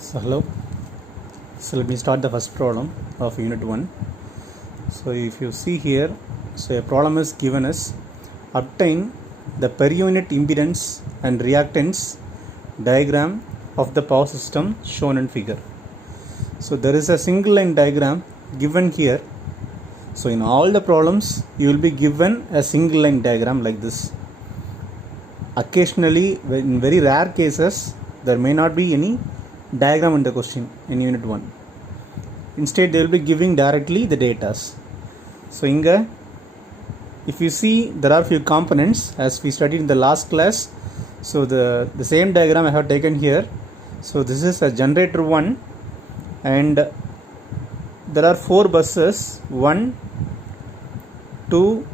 So hello. So let me start the first problem of unit 1. So if you see here, so a problem is given as obtain the per unit impedance and reactance diagram of the power system shown in figure. So there is a single line diagram given here. So in all the problems you will be given a single line diagram like this. Occasionally, in very rare cases, there may not be any diagram in the question in unit 1. Instead they will be giving directly the data. So inga, if you see, there are few components as we studied in the last class. So the same diagram I have taken here. So this is a generator 1 and there are 4 buses, 1, 2,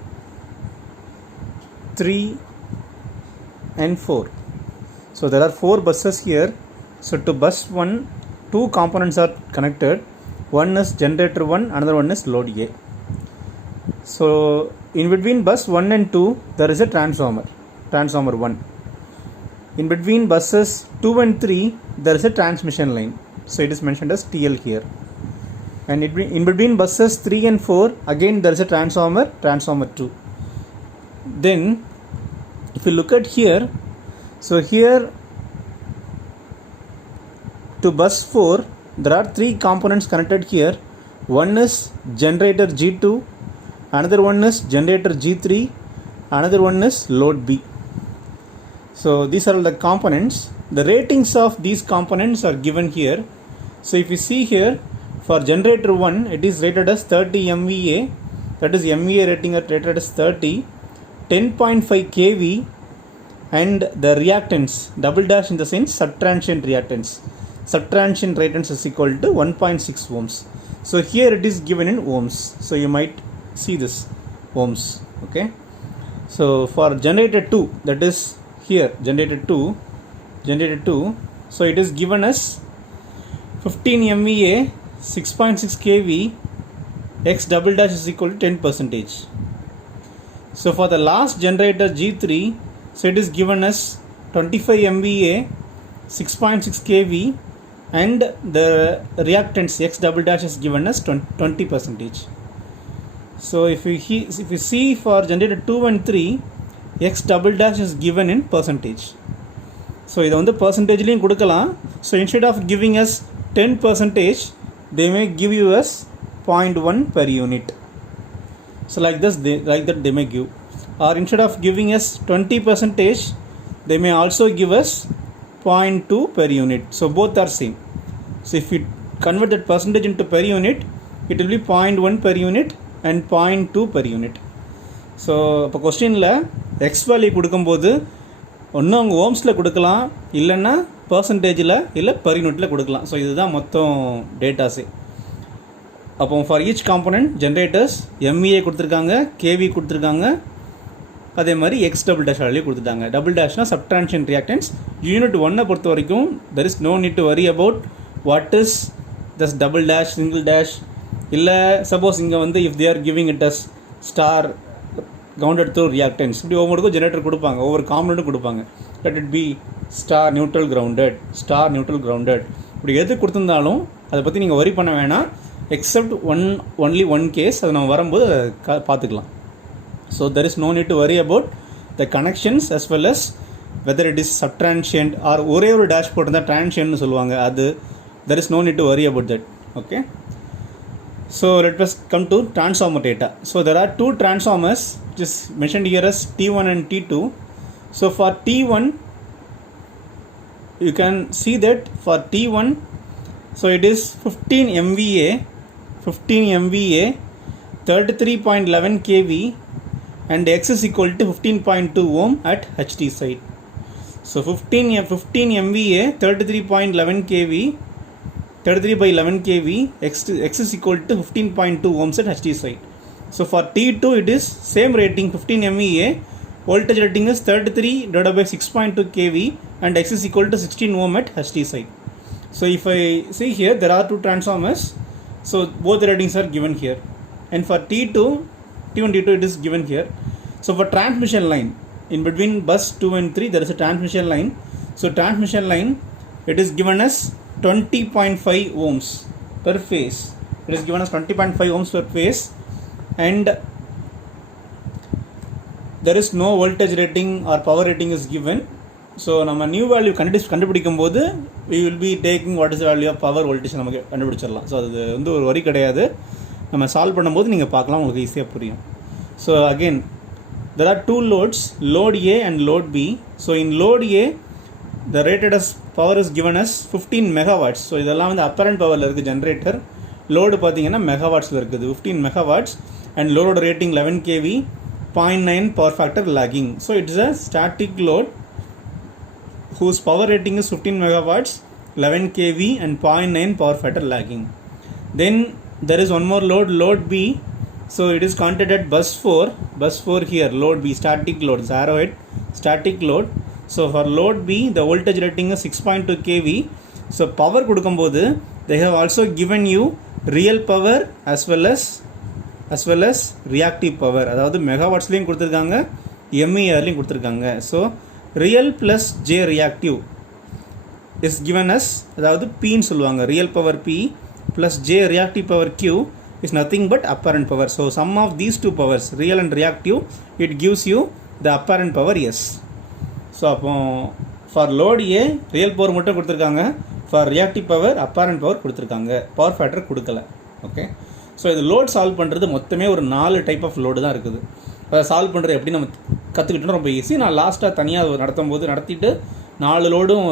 3 and 4. So there are 4 buses here. So to bus 1, 2 components are connected. One is generator 1, another one is load A. So in between bus 1 and 2 there is a transformer 1. In between buses 2 and 3 there is a transmission line. So it is mentioned as TL here. And in between buses 3 and 4 again there is a transformer 2. Then if you look at here, so here to bus 4 there are 3 components connected here. One is generator G2, another one is generator G3, another one is load B. So these are all the components. The ratings of these components are given here. So if you see here, for generator 1 it is rated as 30 MVA, that is MVA rating rated as 30, 10.5 kV, and the reactance double dash in the sense subtransient reactance. Subtransient reactance is equal to 1.6 ohms. So here it is given in ohms. So you might see this ohms. Okay. So for generator 2, that is here generator 2. So it is given as 15 MVA, 6.6 kV, x double dash is equal to 10%. So for the last generator G3, so it is given as 25 MVA, 6.6 kV, and the reactance x double dash is given as 20%. So if you see for generator 2 and 3, x double dash is given in percentage. So இது வந்து percentageலயும் கொடுக்கலாம். So instead of giving us 10%, they may give you as 0.1 per unit. So like that they may give. Or instead of giving us 20%, they may also give us 0.2 per unit. So both are same. So if you convert that percentage into per unit, it will be 0.1 per unit and 0.2 per unit. So இப்போ கொஸ்டினில் X value கொடுக்கும்போது ஒன்று அவங்க ஓம்ஸில் கொடுக்கலாம், இல்லைன்னா பர்சன்டேஜில் இல்லை per யூனிட்டில் கொடுக்கலாம். ஸோ இதுதான் மொத்தம் டேட்டாஸே. அப்போ for each component generators MVA கொடுத்துருக்காங்க, கேவி கொடுத்துருக்காங்க, அதே மாதிரி எக்ஸ் டபுள் டேஷ் வேல்யூ கொடுத்துட்டாங்க. டபுள் டேஷ்னா சப்ட்ரான்ஷன் ரியாக்டன்ஸ். யூனிட் 1 பொறுத்த வரைக்கும் there is no need to worry about what is thus double dash, single dash. இல்லை சப்போஸ் இங்கே வந்து if they are giving it as star grounded through reactance, இப்படி ஒவ்வொருக்கும் generator கொடுப்பாங்க, ஒவ்வொரு காம்பனண்ட்டும் கொடுப்பாங்க. Let it be star neutral grounded, இப்படி எது கொடுத்துருந்தாலும் அதை பற்றி நீங்கள் வரி பண்ண வேணாம். எக்ஸப்ட் ஒன்லி ஒன் கேஸ், அதை நம்ம வரும்போது பார்த்துக்கலாம். So there is no need to worry about the connections as well as whether it is subtransient or ஒரே ஒரு dash போட்டிருந்தா transient சொல்லுவாங்க. அது there is no need to worry about that. Okay. So let us come to transformer data. So there are 2 transformers which is mentioned here as T1 and T2. So for T1 you can see that for T1, so it is 15 MVA, 33.11 kV, and x is equal to 15.2 ohm at HT side. So 15 MVA, 33.11 kV, 33 by 11 kV, x is equal to 15.2 ohms at HT side. So for T2 it is same rating, 15 MVA, voltage rating is 33 divided by 6.2 kV, and x is equal to 16 ohm at HT side. So if I see here, there are 2 transformers, so both the ratings are given here. And for T1, T2 it is given here. So for transmission line, in between bus 2 and 3 there is a transmission line. So transmission line, it is given as 20.5 ohms per phase. It is given as 20.5 ohms per phase, and there is no voltage rating or power rating is given. So நம்ம new value கண்டுபிடிக்கும் போது we will be taking what is the value of power voltage நமக்கு கண்டுபிடிச்சிடலாம். So அது வந்து ஒரு வரி கிடையாது, நம்ம சால்வ் பண்ணும்போது நீங்கள் பார்க்கலாம், உங்களுக்கு ஈஸியாக புரியும். So again there are two loads, load A and load B. So in load A the rated as power is given as 15 megawatts. So இதெல்லாம் வந்து அப்பரண்ட் பவரில் இருக்குது ஜென்ரேட்டர். லோடு பார்த்தீங்கன்னா மெகாவாட்ஸில் இருக்குது 15 megawatts, and load rating 11 kV, 0.9 power factor lagging. So it's a static load whose power rating is 15 megawatts, 11 kV and 0.9 power factor lagging. Then there is one more load, load B. So it is counted at bus 4 here, load B, static load, arrowhead, static load. So for load B the voltage rating is 6.2 kV. So power கொடுக்கும்போது they have also given you real power as well as reactive power. அதாவது மெகாவாட்ஸ்லையும் கொடுத்துருக்காங்க, MERலையும் கொடுத்துருக்காங்க. So real plus J reactive is given as, அதாவது Pன்னு சொல்லுவாங்க, real power P plus J reactive power Q is nothing but apparent power. So sum of these two powers, real and reactive, it gives you the apparent power S. So அப்போ for load A real power மட்டும் கொடுத்துருக்காங்க, for reactive power apparent power கொடுத்துருக்காங்க, power factor கொடுக்கல. Okay, so இது load solve பண்ணுறது மொத்தமே ஒரு 4 type of load தான் இருக்குது. அதை சால்வ் பண்ணுறது எப்படி நம்ம கற்றுக்கிட்டோம், ரொம்ப ஈஸி. நான் லாஸ்ட்டாக தனியாக நடத்திட்டு 4 லோடும்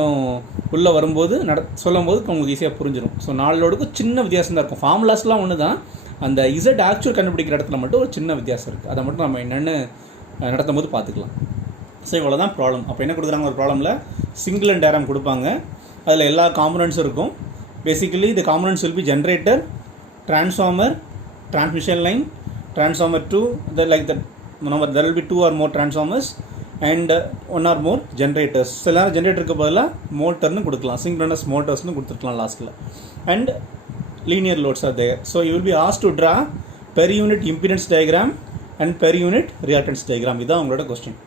உள்ளே வரும்போது சொல்லும் போது உங்களுக்கு ஈஸியாக புரிஞ்சிடும். ஸோ 4 லோடுக்கும் சின்ன வித்தியாசம் தான் இருக்கும், ஃபார்முலாஸ்லாம் ஒன்று தான், அந்த இசட் ஆக்சுவல் கண்டுபிடிக்கிற இடத்துல மட்டும் ஒரு சின்ன வித்தியாசம் இருக்குது. அதை மட்டும் நம்ம என்னென்னு நடத்தும் போது பார்த்துக்கலாம். ஸோ இவ்வளோ தான் ப்ராப்ளம். அப்போ என்ன கொடுக்குறாங்க, ஒரு ப்ராப்ளமில் சிங்கிள் அண்ட் டயக்ராம் கொடுப்பாங்க, அதில் எல்லா காம்பனன்ட்ஸும் இருக்கும். Basically the components will be generator, transformer, transmission line, transformer 2, like that. There will be 2 or more transformers and 1 or more generators. சில நேரம் ஜென்ரேட்டருக்கு பதிலாக மோட்டர்னு கொடுக்கலாம், சிங்க்ரோனஸ் மோட்டர்ஸ்னு கொடுத்துருக்கலாம் லாஸ்ட்டில். And linear loads are there. So you will be asked to draw per unit impedance diagram and per unit reactance diagram. இதுதான் உங்களோட question.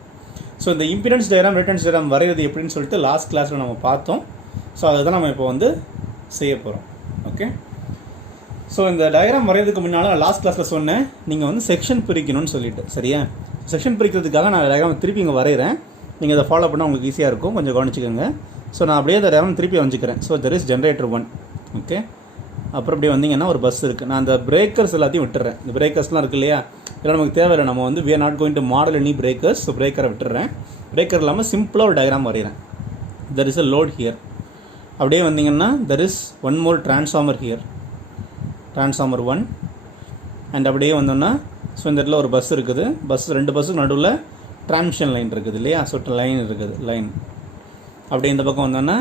So இந்த இம்பிடன்ஸ் டயக்ராம், ரியாக்டன்ஸ் டயக்ராம் வரைகிறது எப்படின்னு சொல்லிட்டு லாஸ்ட் கிளாஸில் நம்ம பார்த்தோம். ஸோ அதை தான் நம்ம இப்போ வந்து செய்ய போகிறோம். ஓகே, ஸோ இந்த டயக்ராம் வரைகிறதுக்கு முன்னால் லாஸ்ட் கிளாஸில் சொன்னேன், நீங்கள் வந்து செக்ஷன் பிரிக்கணும்னு சொல்லிட்டு. சரியா, செக்ஷன் பிரிக்கிறதுக்காக நான் டயக்ராம் திருப்பி இங்கே வரைகிறேன், நீங்கள் அதை ஃபாலோ பண்ணால் உங்களுக்கு ஈஸியாக இருக்கும், கொஞ்சம் கவனிச்சிக்கோங்க. ஸோ நான் அப்படியே அந்த டயக்ராம் திருப்பி வச்சுக்கிறேன். So there is generator 1. Okay, அப்புறம் அப்படியே வந்தீங்கன்னா ஒரு பஸ் இருக்குது. நான் அந்த பிரேக்கர்ஸ் எல்லாத்தையும் விட்டுறேன். இந்த பிரேக்கர்ஸ்லாம் இருக்குது இல்லையா, இதெல்லாம் நமக்கு தேவையில்லை, நம்ம வந்து we are not going to model any breakers. So பிரேக்கரை விட்டுறேன். பிரேக்கர் இல்லாமல் சிம்பிளாக ஒரு டயக்ராம் வரைகிறேன். There is a load here. அப்படியே வந்தீங்கன்னா there is one more transformer here, transformer 1. And அப்படியே வந்தோன்னா ஸோ இந்த இடத்துல ஒரு பஸ் இருக்குது, பஸ் 2 பஸ்ஸுக்கு நடுவில் டிரான்ஸ்மிஷன் லைன் இருக்குது இல்லையா, ஸோ லைன் இருக்குது, லைன். அப்படியே இந்த பக்கம் வந்தோன்னா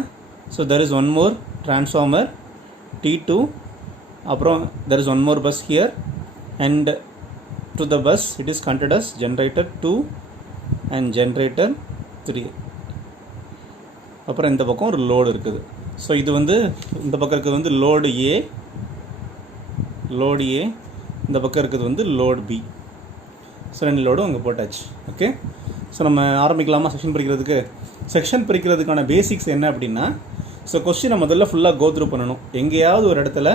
so there is one more transformer T2, அப்புறம் there is one more bus here, and to the bus it is connected as generator 2 and generator 3. அப்புறம் இந்த பக்கம் ஒரு லோடு இருக்குது. ஸோ இது வந்து இந்த பக்கம் இருக்கிறது வந்து லோடு A, இந்த பக்கம் இருக்கிறது வந்து லோடு B. ஸோ 2 லோடும் அங்கே போட்டாச்சு. ஓகே, ஸோ நம்ம ஆரம்பிக்கலாமா செக்ஷன் பிரிக்கிறதுக்கு? செக்ஷன் பிரிக்கிறதுக்கான பேசிக்ஸ் என்ன அப்படின்னா, ஸோ கொஸ்டினை முதல்ல ஃபுல்லாக கோ த்ரூ பண்ணணும். எங்கேயாவது ஒரு இடத்துல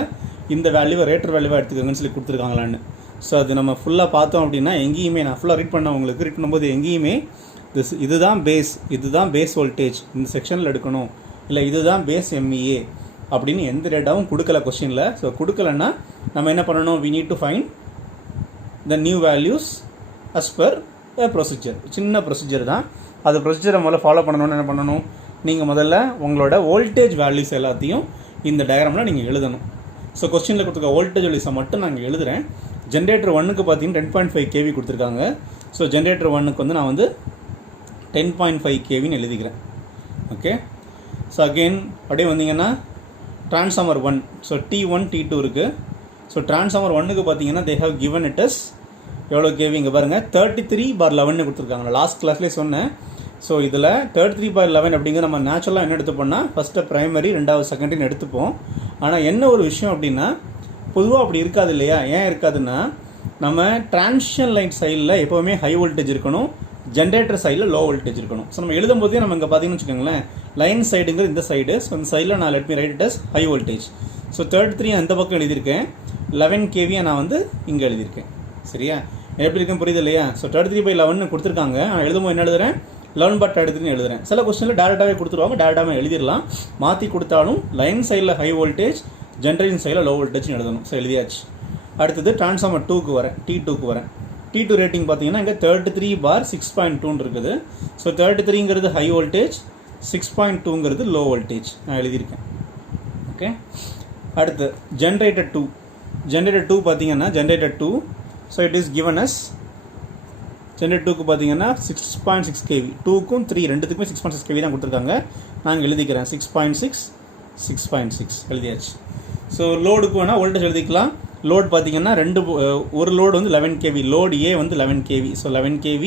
இந்த வேல்யூவை ரேட்டர் வேல்யூவாக எடுத்துக்கோங்கன்னு சொல்லி கொடுத்துருக்காங்களான்னு. ஸோ அது நம்ம ஃபுல்லாக பார்த்தோம் அப்படின்னா எங்கேயுமே, நான் ஃபுல்லாக ரீட் பண்ண உங்களுக்கு ரீட் பண்ணும்போது எங்கேயுமே இதுதான் பேஸ் வோல்டேஜ் இந்த செக்ஷனில் எடுக்கணும், இல்லை இதுதான் பேஸ் MEA அப்படின்னு எந்த டேட்டாவும் கொடுக்கல கொஸ்டினில். ஸோ கொடுக்கலன்னா நம்ம என்ன பண்ணணும், we need to find the new values as per a procedure. சின்ன ப்ரொசீஜர் தான், அது ப்ரொசீஜரை முதல்ல ஃபாலோ பண்ணணும்னு என்ன பண்ணணும், நீங்கள் முதல்ல உங்களோட வோல்டேஜ் வேல்யூஸ் எல்லாத்தையும் இந்த டயக்ராமில் நீங்கள் எழுதணும். ஸோ கொஸ்டினில் கொடுத்துருக்க வோல்டேஜ் வேல்யூஸை மட்டும் நான் எழுதுகிறேன். ஜென்ரேட்டர் 1க்கு பார்த்தீங்கன்னா 10.5 kV கொடுத்துருக்காங்க. ஸோ ஜென்ரேட்டர் 1க்கு வந்து நான் வந்து 10.5 kVன்னு எழுதிக்கிறேன். ஓகே, ஸோ அகெயின் அப்படியே வந்தீங்கன்னா டிரான்ஸ்ஃபார்மர் 1, ஸோ T1 T2 இருக்குது. ஸோ டிரான்ஸ்ஃபார்மர் 1க்கு பார்த்தீங்கன்னா they have given it as எவ்வளோ கேவி இங்கே பாருங்கள் 33/11 கொடுத்துருக்காங்க. லாஸ்ட் கிளாஸ்லேயே சொன்னேன். ஸோ இதில் 33/11 அப்படிங்கிற நம்ம நேச்சுரலாக என்ன எடுத்துப்போம்னா ஃபஸ்ட்டு ப்ரைமரி, 2வது செகண்டரின்னு எடுத்துப்போம். ஆனால் என்ன ஒரு விஷயம் அப்படின்னா பொதுவாக அப்படி இருக்காது இல்லையா. ஏன் இருக்காதுன்னா நம்ம டிரான்ஸ்மிஷன் லைன் சைடில் எப்போவுமே ஹை வோல்டேஜ் இருக்கணும், ஜென்ரேட்டர் சைடில் லோ வோல்டேஜ் இருக்கணும். ஸோ நம்ம எழுதும் போதே நம்ம இங்கே பார்த்தீங்கன்னு வச்சுக்கோங்களேன் லைன் சைடுங்கிறது இந்த சைடு. ஸோ இந்த சைடில் நான் let me write it as high voltage. So 33 அந்த பக்கம் எழுதியிருக்கேன், 11 kV நான் வந்து இங்கே எழுதியிருக்கேன். சரியா, எப்படி இருக்குன்னு புரியுது இல்லையா? ஸோ 33/11 கொடுத்துருக்காங்க, நான் எழுதும்போது என்ன எழுதுறேன், 11/33 எழுதுறேன். சில கொஸ்டினில் டேரெக்டாகவே கொடுத்துருவாங்க, டேரெக்டாகவே எழுதிடலாம். மாற்றி கொடுத்தாலும் லைன் சைடில் ஹை வோல்டேஜ், ஜென்ரேஷன் சைடில் லோ வோல்டேஜ்னு எழுதணும். ஸோ எழுதியாச்சு. அடுத்தது ட்ரான்ஸ்ஃபார்மர் 2க்கு வரேன், T2க்கு வரேன். T2 ரேட்டிங் பார்த்தீங்கன்னா இங்கே 33/6.2 இருக்குது. ஸோ 33ங்கிறது ஹை வோல்டேஜ், 6.2ங்கிறது லோ வோல்டேஜ் நான் எழுதியிருக்கேன். ஓகே, அடுத்து ஜென்ரேட்டர் 2. ஜென்ரேட்டர் 2 பார்த்தீங்கன்னா generator 2, so it is given as generator 2க்கு பார்த்தீங்கன்னா 6.6 kV. 2க்கும் 3 ரெண்டுத்துக்குமே 6.6 kV தான் கொடுத்துருக்காங்க. நாங்கள் எழுதிக்கிறேன் 6.6 6.6 எழுதியாச்சு. ஸோ லோடுக்கு வேணால் வோல்டேஜ் எழுதிக்கலாம். லோட் பார்த்தீங்கன்னா ஒரு லோடு வந்து 11 kV, லோடு ஏ வந்து 11 kV. So 11 kV.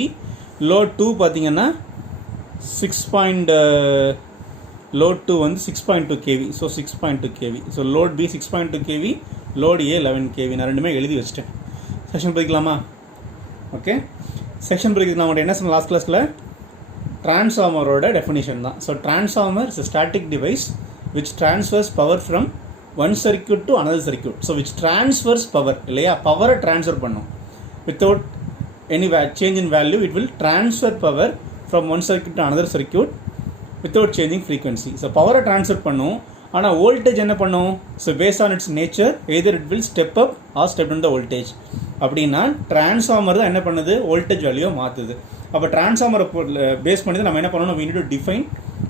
லோட் 2 பார்த்தீங்கன்னா லோட் 2 வந்து 6.2 kV. So 6.2 kV. So load B 6.2 kV, load A 11 kV. நான் ரெண்டுமே எழுதி வச்சிட்டேன். செக்ஷன் பிரிக்கலாமா? ஓகே, செக்ஷன் பிரிக்கிறது நான் உங்கள்கிட்ட என்ன சொன்ன லாஸ்ட் கிளாஸில், டிரான்ஸ்ஃபார்மரோட டெஃபினிஷன் தான். So transformer is a static device which transfers power from one circuit to another circuit. So which transfers power, இல்லையா, பவரை ட்ரான்ஸ்ஃபர் பண்ணும். without any change in value, it will transfer power from one circuit to another circuit without changing frequency. So பவரை transfer பண்ணும், ஆனால் voltage என்ன பண்ணும்? So based on its nature either it will step up or step in the voltage. அப்படின்னா transformer தான் என்ன பண்ணுது, voltage வேல்யூவை மாற்றுது. அப்போ டிரான்ஸ்ஃபார்மரை பேஸ் பண்ணி நம்ம என்ன பண்ணணும், we need to define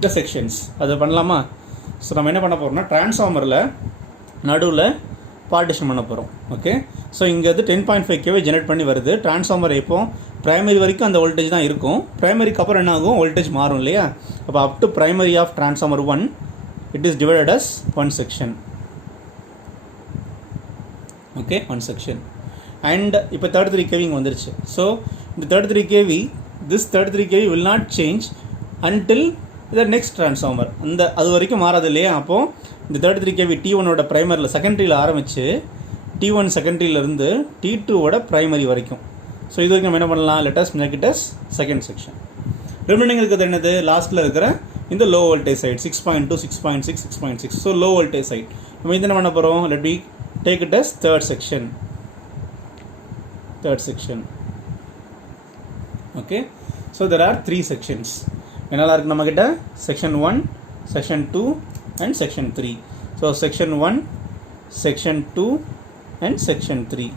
the sections. அதை பண்ணலாமா? ஸோ நம்ம என்ன பண்ண போகிறோம்னா, டிரான்ஸ்ஃபார்மரில் நடுவில் பார்ட்டிஷன் பண்ண போகிறோம். ஓகே, ஸோ இங்கே வந்து 10.5 kV ஜெனரேட் பண்ணி வருது. டிரான்ஸ்ஃபார்மர் எப்போ பிரைமரி வரைக்கும் அந்த வோல்டேஜ் தான் இருக்கும். பிரைமரிக்கு அப்புறம் என்ன ஆகும், வோல்டேஜ் மாறும் இல்லையா? அப்போ up to primary of transformer 1 it is divided as one section. Okay, one section. And இப்போ 33 kV இங்கே வந்துருச்சு. ஸோ இந்த 33 kV, this 33 kV will not change until the next transformer. அது வரைக்கும் மாறாது இல்லையா? அப்போது இந்த 33 kV T1ஓட ப்ரைமரியில் செகண்டரியில் ஆரம்பித்து T1 செகண்டரியிலேருந்து T2ஓட ப்ரைமரி வரைக்கும். ஸோ இது வரைக்கும் நம்ம என்ன பண்ணலாம், let us make it as second section. Remaining இருக்கிறது என்னது, லாஸ்ட்டில் இருக்கிற இந்த low voltage side 6.2 6.6 6.6. So low voltage side நம்ம இது என்ன பண்ண போகிறோம், let me take it as third section. Okay, so there are 3 sections. என்னெல்லாம் இருக்குது நம்மக்கிட்ட, section 1, section 2 and section 3. So section 1, section 2 and section 3.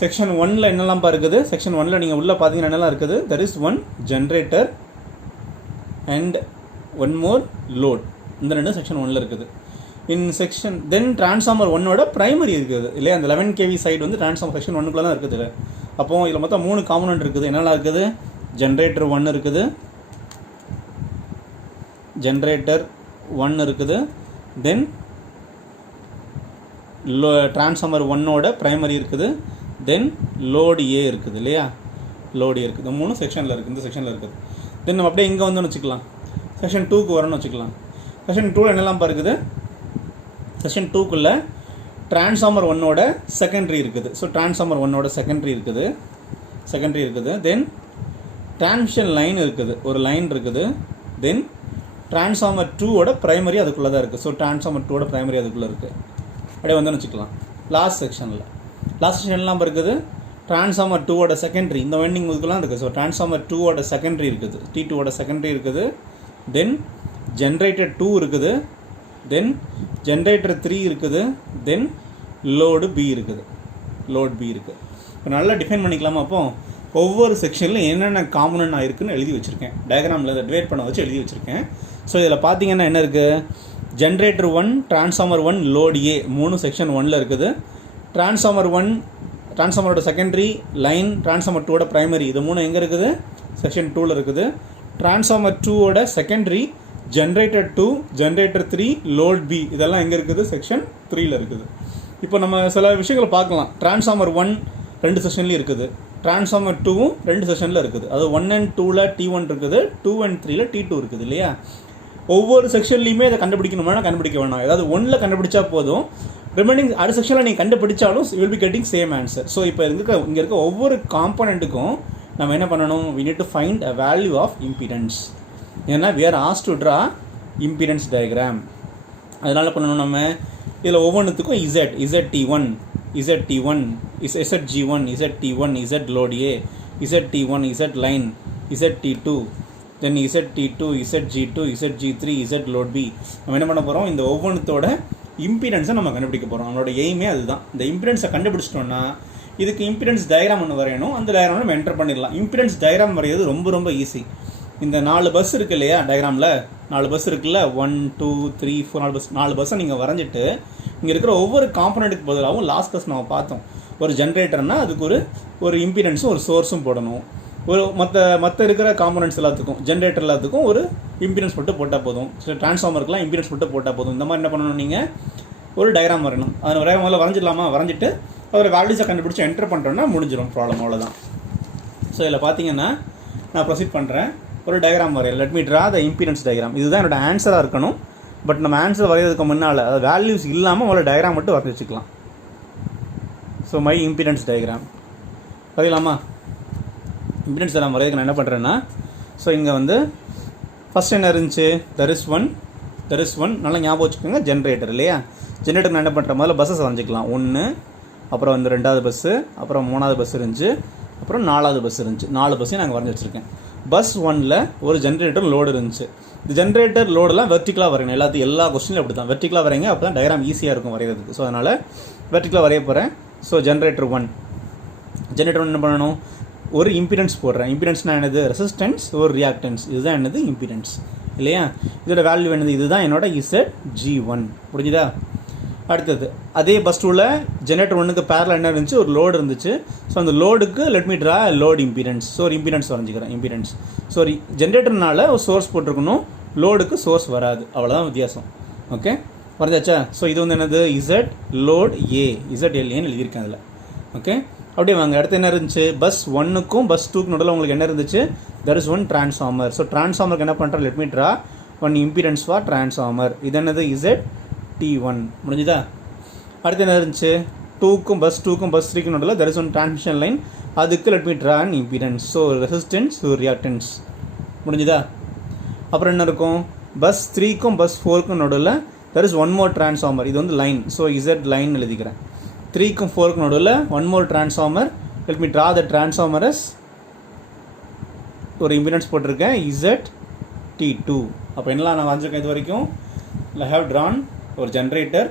Section 1ல் என்னெல்லாம் இருக்குது, செக்ஷன் 1ல் நீங்கள் உள்ளே பார்த்தீங்கன்னா என்னெல்லாம் இருக்குது, there is one generator and one more load. இந்த ரெண்டு செக்ஷன் 1ல் இருக்குது. இன் செக்ஷன் தென் டிரான்ஸ்ஃபார்மர் 1ஓட ப்ரைமரி இருக்குது இல்லையா, அந்த 11 kV சைடு வந்து டிரான்ஸ்ஃபார்மர் செக்ஷன் 1க்குள்ளே தான் இருக்குது. அப்போது இதில் மொத்தம் 3 காம்பனண்ட் இருக்குது. என்னெல்லாம் இருக்குது, ஜென்ரேட்டர் 1 இருக்குது, ஜென்ரேட்டர் 1 இருக்குது, தென் டிரான்ஸ்ஃபார்மர் 1ஓட ப்ரைமரி இருக்குது, தென் லோடு ஏ இருக்குது இல்லையா, லோடு ஏ இருக்குது. 3 செக்ஷனில் இருக்குது, இந்த செக்ஷனில் இருக்குது. தென் நம்ம அப்படியே இங்கே வந்து வச்சுக்கலாம், செக்ஷன் 2க்கு வரணும்னு வச்சுக்கலாம். செக்ஷன் 2 என்னெல்லாம் இருக்குது, செக்ஷன் 2க்குள்ளே டிரான்ஸ்ஃபார்மர் 1ஓட செகண்டரி இருக்குது. ஸோ டிரான்ஸ்ஃபார்மர் 1ஓட செகண்டரி இருக்குது, தென் டிரான்ஸ்மிஷன் லைன் இருக்குது, ஒரு லைன் இருக்குது, தென் டிரான்ஸ்ஃபார்மர் 2ஓட ப்ரைமரி அதுக்குள்ளே தான் இருக்குது. ஸோ டிரான்ஸ்ஃபார்மர் 2ஓட ப்ரைமரி அதுக்குள்ளே இருக்குது. அப்படியே வந்து வச்சுக்கலாம். லாஸ்ட் செக்ஷன்லாம் இருக்குது, டிரான்ஸ்ஃபார்மர் 2ஓட செகண்டரி இந்த வைண்டிங் இதுக்கெல்லாம் இருக்குது. ஸோ டிரான்ஸ்ஃபார்மர் 2ஓட செகண்டரி இருக்குது, T2ஓட செகண்டரி இருக்குது, தென் ஜென்ரேட்டர் 2 இருக்குது, தென் ஜென்ரேட்டர் 3 இருக்குது, தென் லோடு பி இருக்குது. இப்போ நல்லா டிஃபைன் பண்ணிக்கலாமா? அப்போ ஒவ்வொரு செக்ஷனில் என்னென்ன காம்பனன்ட் இருக்குன்னு எழுதி வச்சுருக்கேன், டயக்ராமில் அதை டிவைட் பண்ண வச்சு எழுதி வச்சுருக்கேன். ஸோ இதில் பார்த்தீங்கன்னா என்ன இருக்குது, generator 1, transformer 1, load A 3 section 1ல் இருக்குது. டிரான்ஸ்ஃபார்மர் 1, டிரான்ஸ்ஃபார்மரோட செகண்டரி லைன், டிரான்ஸ்ஃபார்மர் 2ஓட ப்ரைமரி, இது 3 எங்கே இருக்குது, செக்ஷன் 2ல் இருக்குது. டிரான்ஸ்ஃபார்மர் 2ஓட secondary, generator 2, generator 3, load B இதெல்லாம் எங்கே இருக்குது, செக்ஷன் 3ல் இருக்குது. இப்போ நம்ம சில விஷயங்களை பார்க்கலாம். டிரான்ஸ்ஃபார்மர் 1 2 செக்ஷன்லேயும் இருக்குது, டிரான்ஸ்ஃபார்மர் 2வும் 2 செக்ஷனில் இருக்குது. அது 1 and 2ல் T1 இருக்குது, 2 and 3ல் T2 இருக்குது இல்லையா. ஒவ்வொரு செக்ஷன்லையுமே இதை கண்டுபிடிக்கணும்னா கண்டுபிடிக்க வேணாம், ஏதாவது 1ல் கண்டுபிடிச்சா போதும். ரிமைனிங் அடுத்த செக்ஷனில் நீங்கள் கண்டுபிடிச்சாலும் you will be getting same answer. So இப்போ இங்கே இருக்க ஒவ்வொரு காம்பனண்ட்டுக்கும் நம்ம என்ன பண்ணணும், we need to find a value of impedance. ஏன்னா we are asked to draw impedance diagram. அதனால் பண்ணணும் நம்ம இதில் ஒவ்வொன்றுத்துக்கும் ZT1, ZT1, ZG1, ZT1, Z load A, ZT1, Z line, ZT2, then ZT2, ZG2, ZG3, Z load B. நம்ம என்ன பண்ண போகிறோம், இந்த ஒவ்வொன்றத்தோட இம்பிடன்ஸை நம்ம கண்டுபிடிக்க போகிறோம். நம்மளோட எய்மே அதுதான். இந்த இம்பிடன்ஸை கண்டுபிடிச்சிட்டோம்னா இதுக்கு இம்பிடன்ஸ் டயக்ராம் ஒன்று வரையணும். அந்த டயக்ராம் நம்ம என்டர் பண்ணிடலாம். இம்பிடன்ஸ் டயக்ராம் வரைகிறது ரொம்ப ரொம்ப ஈஸி. இந்த 4 பஸ் இருக்குது இல்லையா, டயக்ராமில் 4 பஸ் இருக்குல்ல, 1 2 3 4 4 பஸ்ஸை நீங்கள் வரைஞ்சிட்டு இங்கே இருக்கிற ஒவ்வொரு காம்பனண்ட்டுக்கு பதிலாகவும் லாஸ்ட் பஸ் நம்ம பார்த்தோம். ஒரு ஜென்ரேட்டர்னால் அதுக்கு ஒரு இம்பிடன்ஸும் ஒரு சோர்ஸும் போடணும். ஒரு மற்ற இருக்கிற காம்பனண்ட்ஸ் எல்லாத்துக்கும், ஜென்ரேட்டர் எல்லாத்துக்கும் ஒரு இம்பிடன்ஸ் மட்டும் போட்டால் போதும். ட்ரான்ஸ்ஃபார்மருக்குலாம் இம்பிடன்ஸ் மட்டும் போட்டால் போதும். இந்த மாதிரி என்ன பண்ணணும், நீங்கள் ஒரு டயக்ராம் வரையணும். அதை முதல்ல வரைஞ்சிடலாமா, வரைஞ்சிட்டு அதோட வேல்யூஸை கண்டுபிடிச்சி என்டர் பண்ணுறோன்னா முடிஞ்சிடும் ப்ராப்ளம், அவ்வளோதான். ஸோ இதில் பார்த்தீங்கன்னா நான் ப்ரொசீட் பண்ணுறேன். ஒரு டயக்ராம் வரையல. Let me draw the impedance diagram. இதுதான் என்னோட ஆன்சராக இருக்கணும். பட் நம்ம ஆன்சர் வரைகிறதுக்கு முன்னால் அது வேல்யூஸ் இல்லாமல் ஒரு டயக்ராம் மட்டும் வரைஞ்சி வச்சுக்கலாம். ஸோ மை இம்பிடன்ஸ் டயக்ராம் வரையலாமா? இம்பிடன்ஸ் டயக்ராம் வரையறதுக்கு நான் என்ன பண்ணுறேன்னா, ஸோ இங்கே ஃபஸ்ட் என்ன இருந்துச்சு, தெர் இஸ் ஒன் நல்லா ஞாபகம் வச்சுக்கோங்க, ஜென்ரேட்டர் இல்லையா. ஜென்ரேட்டர் நான் என்ன பண்ணுறேன், முதல்ல பஸ்ஸஸ் வரைஞ்சிக்கலாம். 1, அப்புறம் 2வது பஸ்ஸு, அப்புறம் 3வது பஸ் இருந்துச்சு, அப்புறம் 4வது பஸ் இருந்துச்சு. 4 பஸ்ஸையும் நாங்கள் வரைஞ்சி வச்சுருக்கேன். பஸ் 1ல் ஒரு ஜென்ரேட்டர் லோடு இருந்துச்சு. இந்த ஜென்ரேட்டர் லோடெல்லாம் வெர்டிக்கலாக வரையணும். எல்லா கொஸ்டின்லையும் அப்படி தான் வெர்டிக்கலாக வரைங்க, அப்போ தான் டயக்ராம் ஈஸியாக இருக்கும் வரைகிறதுக்கு. ஸோ அதனால் வெர்டிக்கலாக வரைய போகிறேன். ஸோ ஜென்ரேட்டர் 1 என்ன பண்ணணும், ஒரு இம்பிடன்ஸ் போடுறேன். இம்பிடன்ஸ்னால் என்னது, ரெசிஸ்டன்ஸ் ஒரு ரியாக்டன்ஸ். இதுதான் என்னது இம்பிடன்ஸ் இல்லையா. இதோட வேல்யூ என்னது, இதுதான் என்னோட ZG1. புரிஞ்சுதா? அடுத்தது அதே பஸ் 2ல் ஜென்ரேட்டர் 1க்கு பேரலாக என்ன இருந்துச்சு, ஒரு லோடு இருந்துச்சு. ஸோ அந்த லோடுக்கு let me draw load impedance. So ஒரு இம்பிடன்ஸ் வரைஞ்சிக்கிறேன், இம்பிடன்ஸ். ஸோ ஜென்ரேட்டர்னால ஒரு சோர்ஸ் போட்டிருக்கணும், லோடுக்கு சோர்ஸ் வராது, அவ்வளோதான் வித்தியாசம். ஓகே, வரைஞ்சாச்சா? ஸோ இது என்னது, Z லோட் A, ZLAன்னு எழுதியிருக்கேன் அதில். ஓகே, அப்படியே வாங்க. அடுத்து என்ன இருந்துச்சு, பஸ் 1க்கும் பஸ் 2க்கு நடுவில் உங்களுக்கு என்ன இருந்துச்சு, there is one transformer. So டிரான்ஸ்ஃபார்மருக்கு என்ன பண்ணுறேன், let me draw one impedance for transformer. இது என்னது, ZT1. முடிஞ்சுதா? அடுத்து என்ன இருந்துச்சு, 2க்கும் பஸ் 3க்கும் நடுவில் there is one transmission line. அதுக்கு let me draw an impedance. So resistance ஒரு ரியாக்டன்ஸ். முடிஞ்சுதா? அப்புறம் என்ன இருக்கும், பஸ் 3க்கும் பஸ் 4க்கும் நடுவில் there is one more transformer. இது லைன். ஸோ Z லைன் எழுதிக்கிறேன். 3க்கும் 4க்கும் நடுவில் one more transformer. Let me draw the transformers. ஒரு இம்பிடன்ஸ் போட்டிருக்கேன், ZT2. அப்போ என்னலாம் நான் வரைஞ்சிருக்கேன் இது வரைக்கும், ஐ ஹேவ் ட்ரான் ஒரு ஜென்ரேட்டர்,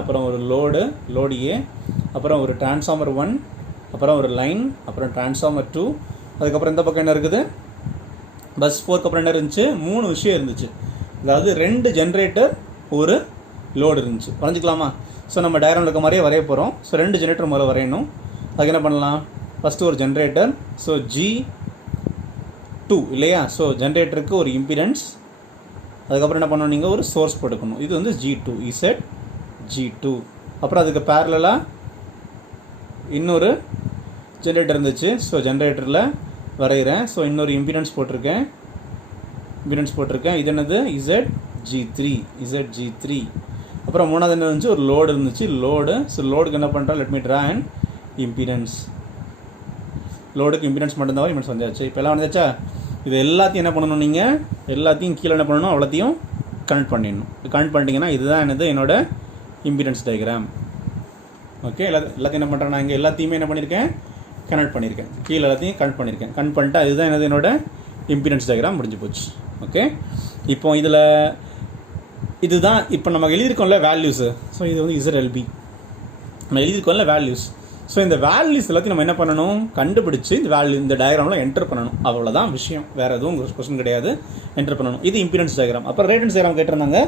அப்புறம் ஒரு லோடு A, அப்புறம் ஒரு டிரான்ஸ்ஃபார்மர் 1, அப்புறம் ஒரு லைன், அப்புறம் டிரான்ஸ்ஃபார்மர் 2. அதுக்கப்புறம் இந்த பக்கம் என்ன இருக்குது, பஸ் 4க்கு அப்புறம் என்ன இருந்துச்சு, 3 விஷயம் இருந்துச்சு. அதாவது 2 ஜென்ரேட்டர் ஒரு லோடு இருந்துச்சு. வரைஞ்சிக்கலாமா? ஸோ நம்ம டயக்ராம் இருக்க மாதிரியே வரைய போகிறோம். ஸோ 2 ஜென்ரேட்டர் முதல்ல வரையணும். அதுக்கு என்ன பண்ணலாம், ஃபஸ்ட்டு ஒரு ஜென்ரேட்டர். ஸோ G2 இல்லையா. ஸோ ஜென்ரேட்டருக்கு ஒரு இம்பிடன்ஸ். அதுக்கப்புறம் என்ன பண்ணணும், நீங்கள் ஒரு சோர்ஸ் போட்டுக்கணும். இது G2, ZG2. அப்புறம் அதுக்கு பேரலாக இன்னொரு ஜென்ரேட்டர் இருந்துச்சு. ஸோ ஜென்ரேட்டரில் வரைகிறேன். ஸோ இன்னொரு இம்பிடன்ஸ் போட்டிருக்கேன். இது என்னது, ZG3. அப்புறம் 3வது என்ன இருந்துச்சு, ஒரு லோடு இருந்துச்சு, லோடு. ஸோ லோடுக்கு என்ன பண்ணுறேன், let me draw and impedance. லோடுக்கு இம்பிடன்ஸ் மட்டும்தான் இம்பிடன்ஸ் வந்தாச்சு. இப்போ எல்லாம் வந்தாச்சா? இது எல்லாத்தையும் என்ன பண்ணணும், நீங்கள் எல்லாத்தையும் கீழே என்ன பண்ணணும், அவ்வளோத்தையும் கனெக்ட் பண்ணிடணும். கனெக்ட் பண்ணிட்டீங்கன்னா இதுதான் என்னோட இம்பிடன்ஸ் டயக்ராம். ஓகே, எல்லாத்தையும் என்ன பண்ணுறேன், நான் இங்கே எல்லாத்தையுமே என்ன பண்ணியிருக்கேன், கனெக்ட் பண்ணியிருக்கேன். கீழே எல்லாத்தையும் கனெக்ட் பண்ணியிருக்கேன். கனெக்ட் பண்ணிட்டா இதுதான் என்னோட இம்பிடன்ஸ் டயக்ராம் முடிஞ்சு போச்சு. ஓகே, இப்போ இதுதான் இப்போ நம்ம எழுதியிருக்கோம்ல வேல்யூஸு. ஸோ இது ZLB நம்ம எழுதியிருக்கோம்ல வேல்யூஸ். ஸோ இந்த வேல்யூஸ் எல்லாத்தையும் நம்ம என்ன பண்ணணும், கண்டுபிடிச்சு இந்த டயக்ராமில் என்டர் பண்ணணும். அவ்வளோதான் விஷயம், வேறு எதுவும் கொஸ்டின் கிடையாது. என்டர் பண்ணணும். இது இம்பிடன்ஸ் டயக்ராம். அப்புறம் ரேட்டன்ஸ் டயக்ராம் கேட்டிருந்தாங்க.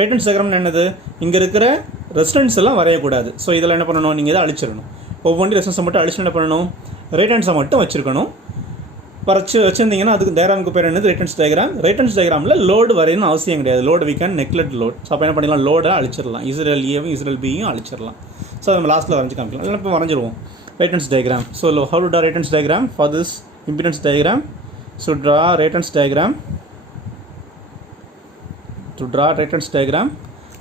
ரேட்டன்ஸ் டயக்ராம் என்னது, இங்கே இருக்கிற ரெசிஸ்டன்ஸ் எல்லாம் வரையக்கூடாது. ஸோ இதில் என்ன பண்ணணும், நீங்கள் இதை அழிச்சிடணும். ஒவ்வொன்றும் ரெசிஸ்டன்ஸை மட்டும் அழிச்சு என்ன பண்ணணும், ரேட்டன்ஸை மட்டும் வச்சுருக்கணும். வச்சுருந்தீங்கன்னா அதுக்கு டயக்ராமுக்கு பேர் என்னது, ரேட்டன்ஸ் டயக்ராம். ரேட்டன்ஸ் டயக்ராமில் லோடு வரையணும் அவசியம் கிடையாது. Load we can neglect load. So அப்போ என்ன பண்ணிடலாம், லோடை அழிச்சிடலாம். ZLAவும் ZLBயும் அழிச்சிடலாம். ஸோ நம்ம லாஸ்ட்டில் வரைஞ்சி காமிக்கலாம். இல்லை இப்போ வரைஞ்சிருவோம் reactance diagram. So how to draw reactance diagram for this impedance diagram. So draw reactance diagram. To draw reactance diagram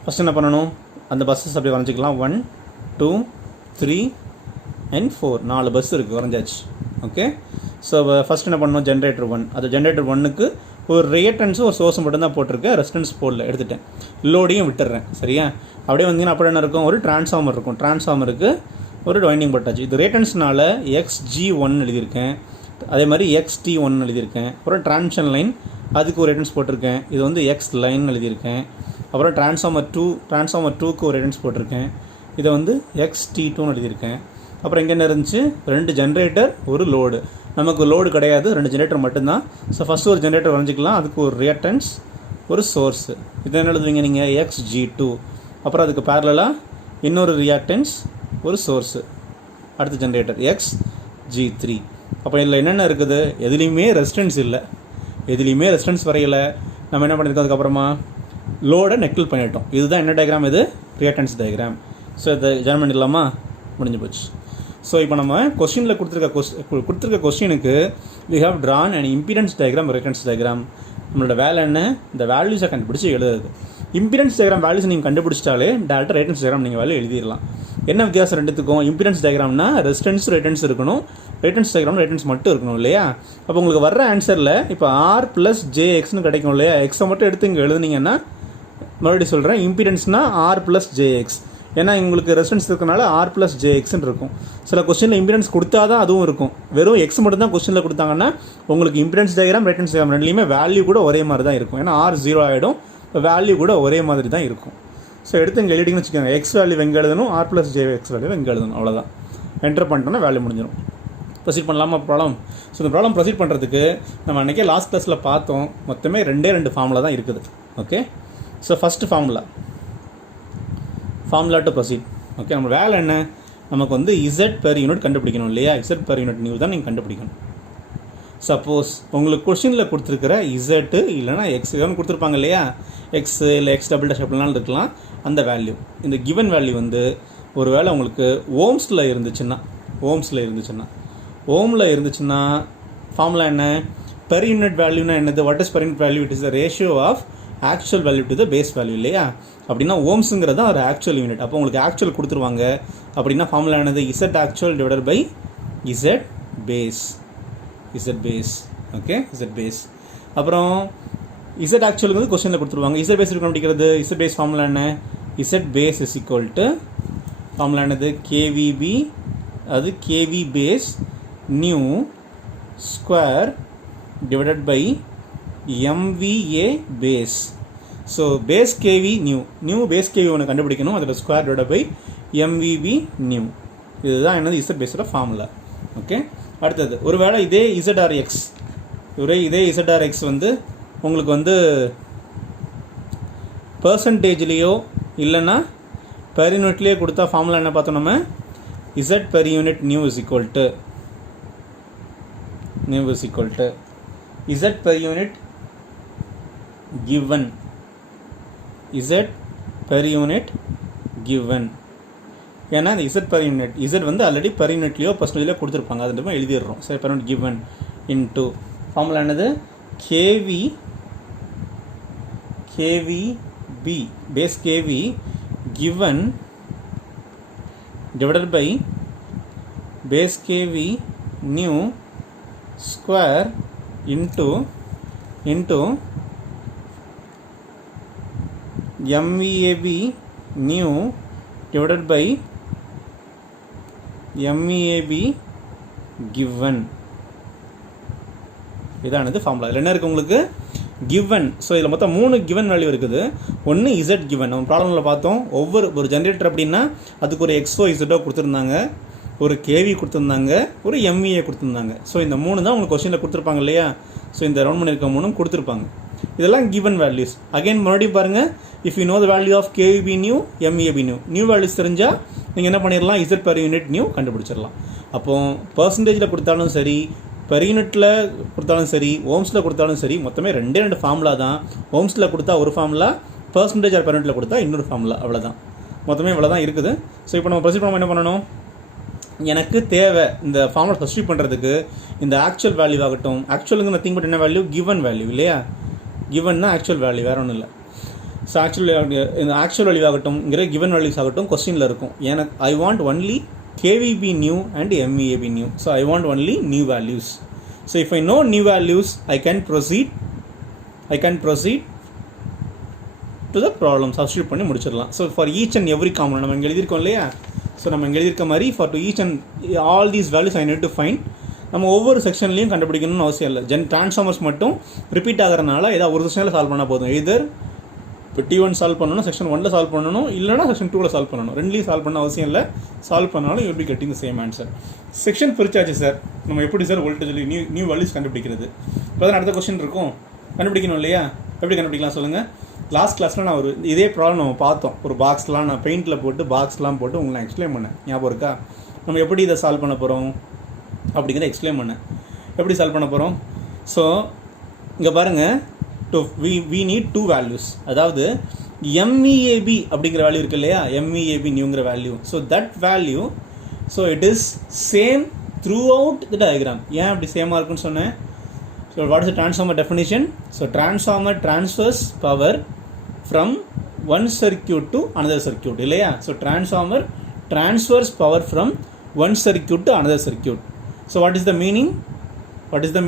first என்ன பண்ணணும், அந்த பஸ்ஸஸ் அப்படி வரைஞ்சிக்கலாம். 1 2 3 and 4 4 பஸ் இருக்குது, வரைஞ்சாச்சு. ஓகே, ஸோ ஃபஸ்ட் என்ன பண்ணணும், ஜென்ரேட்டர் 1. அது ஜென்ரேட்டர் 1க்கு ஒரு ரியாக்டன்ஸும் ஒரு சோர்ஸ் மட்டும் தான் போட்டிருக்கேன், ரெசிஸ்டன்ஸ் போடல, எடுத்துட்டேன். லோடையும் விட்டுறேன். சரியா? அப்படியே வந்தீங்கன்னா அப்புறம் என்ன இருக்கும், ஒரு டிரான்ஸ்ஃபார்மர் இருக்கும். டிரான்ஸ்ஃபார்மருக்கு ஒரு வைண்டிங் போட்டாச்சு. இது ரியாக்டன்ஸ்னால XG1 எழுதியிருக்கேன், அதே மாதிரி XT1 எழுதியிருக்கேன். அப்புறம் டிரான்ஸ்மிஷன் லைன், அதுக்கு ஒரு ரியாக்டன்ஸ் போட்டிருக்கேன். இது வந்து X லைன் எழுதியிருக்கேன். அப்புறம் டிரான்ஸ்ஃபார்மர் 2க்கு ஒரு ரியாக்டன்ஸ் போட்டிருக்கேன். இதை வந்து XT2 எழுதியிருக்கேன். அப்புறம் இங்கே என்ன இருந்துச்சு, 2 ஜென்ரேட்டர், ஒரு லோடு. நமக்கு லோடு கிடையாது, 2 ஜென்ரேட்டர் மட்டும்தான். ஸோ ஃபஸ்ட்டு ஒரு ஜென்ரேட்டர் வரைஞ்சிக்கலாம், அதுக்கு ஒரு ரியாக்டன்ஸ், ஒரு சோர்ஸு. இதை என்ன எழுதுவீங்க நீங்கள், XG2. அப்புறம் அதுக்கு பேரலாக இன்னொரு ரியாக்டன்ஸ், ஒரு சோர்ஸு. அடுத்த ஜென்ரேட்டர் XG3. அப்போ இதில் என்னென்ன இருக்குது, எதுலேயுமே ரெசிஸ்டன்ஸ் இல்லை, எதுலேயுமே ரெசிஸ்டன்ஸ் வரையலை. நம்ம என்ன பண்ணியிருக்கோம், அதுக்கப்புறமா லோடை நெக்கிள் பண்ணிட்டோம். இதுதான் என்ன டயக்ராம், இது ரியாக்டன்ஸ் டயக்ராம். ஸோ இதை ஜாயின் பண்ணிடலாமா, முடிஞ்சு போச்சு. ஸோ இப்போ நம்ம கொஸ்டினில் கொடுத்துருக்க கொஸ்டினுக்கு we have drawn and impedance diagram, reactance diagram. நம்மளோட வேலை என்ன, இந்த வேல்யூஸை கண்டுபிடிச்சி எழுதுறது. இம்பிடன்ஸ் டயக்ராம் வேல்யூஸ் நீங்கள் கண்டுபிடிச்சிட்டாலே டேரெக்டாக ரியாக்டன்ஸ் டயக்ராம் நீங்கள் வேலை எழுதிடலாம். என்ன வித்தியாசம் ரெண்டுத்துக்கும், இம்பிடன்ஸ் டயக்ராம்னா ரெசிஸ்டன்ஸ் ரியாக்டன்ஸ் இருக்கணும், ரியாக்டன்ஸ் டயக்ராம் ரியாக்டன்ஸ் மட்டும் இருக்கணும் இல்லையா? அப்போ உங்களுக்கு வர்ற ஆன்சரில் இப்போ R + JXன்னு கிடைக்கும் இல்லையா? எக்ஸை மட்டும் எடுத்து இங்கே எழுதுனீங்கன்னா, மறுபடியும் சொல்கிறேன், இம்பிடன்ஸ்னால் R + JX. ஏன்னா உங்களுக்கு ரெசிஸ்டன்ஸ் இருக்கனால R + JXன்னு இருக்கும். சில கொஸ்டினில் இம்பிடன்ஸ் கொடுத்தா தான் அதுவும் இருக்கும். வெறும் எக்ஸ் மட்டும் தான் கொஸ்டினில் கொடுத்தாங்கன்னா உங்களுக்கு இம்பிடன்ஸ் டயக்ராம், ரியாக்டன்ஸ் டயக்ராம் ரெண்டுலேயுமே வேல்யூ கூட ஒரே மாதிரி தான் இருக்கும். ஏன்னா R 0 ஆகிடும், வேல்யூ கூட ஒரே மாதிரி தான் இருக்கும். ஸோ எடுத்து இங்கே எழுதிங்கன்னு வச்சுக்கோங்க, எக்ஸ் வேல்யூ எங்கே எழுதணும், R + JX வேல்யூ எங்கே எழுதணும், அவ்வளோதான். என்டர் பண்ணிட்டோன்னா வேல்யூ முடிஞ்சிடும். ப்ரொசீட் பண்ணலாமா ப்ராப்ளம்? ஸோ இந்த ப்ராப்ளம் ப்ரொசீட் பண்ணுறதுக்கு நம்ம அன்றைக்கே லாஸ்ட் கிளாஸில் பார்த்தோம், மொத்தமே 2 ஃபார்முலா தான் இருக்குது. Okay, so first formula to proceed. Okay, நம்ம வேலை என்ன, நமக்கு வந்து Z per யூனிட் கண்டுபிடிக்கணும் இல்லையா? Z per யூனிட் நியூ தான் நீங்கள் கண்டுபிடிக்கணும். சப்போஸ் உங்களுக்கு கொஸ்டினில் கொடுத்துருக்கிற Z இல்லைனா X எவ்வளோ கொடுத்துருப்பாங்க இல்லையா, X இல்லை X டபுள் டேஷ் அப்படினாலும் இருக்கலாம். அந்த வேல்யூ, இந்த கிவன் வேல்யூ வந்து ஒரு வேளை உங்களுக்கு ஓம்ஸில் இருந்துச்சுன்னா ஃபார்முலா என்ன, பெர் யூனிட் வேல்யூனா என்னது, what is per unit value, it is the ratio of actual value to the base value இல்லையா? அப்படின்னா ஓம்ஸுங்கிறது தான் ஒரு ஆக்சுவல் யூனிட். அப்போ உங்களுக்கு ஆக்சுவல் கொடுத்துருவாங்க. அப்படின்னா ஃபார்முலா என்னது, Z actual divided by Z base. Okay, Z base. அப்புறம் Z actualங்கிறது கொஸ்டினில் கொடுத்துருவாங்க. Z base கண்டுபிடிக்கிறது, Z base ஃபார்முலா என்ன, Z base is equal to formula என்னது, KVB, அது KV base new square divided by MVA base. So base KV new base KV ஒன்று கண்டுபிடிக்கணும், அதோட square divide by MVB new. இதுதான் என்னது Z பேஸோட formula. Okay, அடுத்தது ஒருவேளை இதே ZRX வந்து உங்களுக்கு வந்து பர்சன்டேஜ்லேயோ இல்லைன்னா பெர் யூனிட்லேயே கொடுத்தா ஃபார்முலா என்ன பார்த்தோம் நம்ம, Z per unit new is equal to Z per unit given, Z per unit given. ஏன்னா இந்த Z per unit, Z வந்து ஆல்ரெடி பெர் யூனிட்லேயோ பர்சன்டேஜ்லேயோ கொடுத்துருப்பாங்க, அது நம்ம எழுதிடுறோம். சரி, per unit given into formula என்னது, KVB base KV given divided by base KV new square into MVAB new divided by MEAB given. இதானது ஃபார்முலா. இதில் என்ன இருக்குது உங்களுக்கு, கிவன். ஸோ இதில் மொத்தம் 3 கிவன் வேல்யூ இருக்குது. ஒன்று Z கிவன், நம்ம ப்ராப்ளமில் பார்த்தோம். ஒரு ஜென்ரேட்டர் அப்படின்னா அதுக்கு ஒரு XO ZO கொடுத்துருந்தாங்க, ஒரு KV கொடுத்துருந்தாங்க, ஒரு MVA கொடுத்துருந்தாங்க. ஸோ இந்த 3 தான் உங்களுக்கு கொஸ்டினில் கொடுத்துருப்பாங்க இல்லையா? ஸோ இந்த ரவுண்ட் பண்ணியிருக்க 3 கொடுத்துருப்பாங்க. இதெல்லாம் கிவன் வேல்யூஸ். அகைன் மறுபடியும் பாருங்கள், if you know the value of KVB new, MEAB new values தெரிஞ்சால் நீங்கள் என்ன பண்ணிடலாம், Z per unit நியூ கண்டுபிடிச்சிடலாம். அப்போது பர்சன்டேஜில் கொடுத்தாலும் சரி, பெர் யூனிட்டில் கொடுத்தாலும் சரி, ஓம்ஸில் கொடுத்தாலும் சரி, மொத்தமே 2 ஃபார்முலா தான். ஓம்ஸில் கொடுத்தா ஒரு ஃபார்முலா, பர்சன்டேஜ் ஆர் பெர் யூனிட்டில் கொடுத்தா இன்னொரு ஃபார்முலா, அவ்வளோதான். மொத்தமே இவ்வளோ தான் இருக்குது. ஸோ இப்போ நம்ம ப்ரொசீட் பண்ண என்ன பண்ணணும், எனக்கு தேவை இந்த ஃபார்முலா சப்ஸ்டிட்யூட் பண்ணுறதுக்கு இந்த ஆக்சுவல் வேல்யூ ஆகட்டும், ஆக்சுவலுங்க நத்திங் பட் என்ன வேல்யூ, கிவன் வேல்யூ இல்லையா? கிவன் தான் ஆக்சுவல் வேல்யூ, வேறு ஒன்றும் இல்லை. ஸோ இந்த ஆக்சுவல் வேல்யூ ஆகட்டும், இங்கே கிவன் வேல்யூஸ் ஆகட்டும் கொஸ்டினில் இருக்கும். எனக்கு I want only KVB new and MEAB new. So I want only new values. So if I know new values, I can proceed I can proceed to the problem. Substitute பண்ணி முடிச்சிடலாம். So for each and every component நம்ம இங்கே எழுதியிருக்கோம் இல்லையா, so நம்ம இங்கே எழுதியிருக்க மாதிரி for to each and all these values I need to find. நம்ம ஒவ்வொரு செக்ஷன்லையும் கண்டுபிடிக்கணும்னு அவசியம் இல்லை. ட்ரான்ஸ்ஃபார்மர்ஸ் மட்டும் ரிப்பீட் ஆகிறதுனால ஏதாவது ஒரு செக்ஷனில் சால்வ் பண்ணால் போதும். எதர் இப்போ T1 சால்வ் பண்ணணும், செக்ஷன் 1ல் சால்வ் பண்ணணும், இல்லைனா செக்ஷன் 2ல் சால்வ் பண்ணணும். ரெண்டுலேயும் சால்வ் பண்ண அவசியம் இல்லை. சால்வ் பண்ணாலும் you will be getting the same answer. Section பிரிச்சாச்சு சார். நம்ம எப்படி சார் வோல்டேஜ் நியூ வேல்யூஸ் கண்டுபிடிக்கிறது? இப்போ தான் அடுத்த கொஸ்டின் இருக்கும், கண்டுபிடிக்கணும் இல்லையா? எப்படி கண்டுபிடிக்கலாம் சொல்லுங்கள். லாஸ்ட் கிளாஸில் நான் இதே ப்ராப்ளம் நம்ம பார்த்தோம். ஒரு பாக்ஸ்லாம் நான் பெயிண்டில் போட்டு பாக்ஸ்லாம் போட்டு உங்களுக்கு நான் எக்ஸ்பிளைன் பண்ணேன், ஞாபகம் இருக்கா? நம்ம எப்படி இதை சால்வ் பண்ண போகிறோம் அப்படிங்கிறத எக்ஸ்பிளைன் பண்ணேன். எப்படி சால்வ் பண்ண போகிறோம்? ஸோ இங்கே பாருங்கள், we need two values. அதாவது MEAB அப்படிங்கிற வேல்யூ இருக்கு இல்லையா, MEAB நியூங்கிற value. So that value, so it is same throughout the diagram. ஏன் அப்படி சேமாக இருக்குன்னு சொன்னேன்? So what is the transformer definition? So transformer transfers power from one circuit to another circuit இல்லையா? So transformer transfers power from one circuit to another circuit. So what is the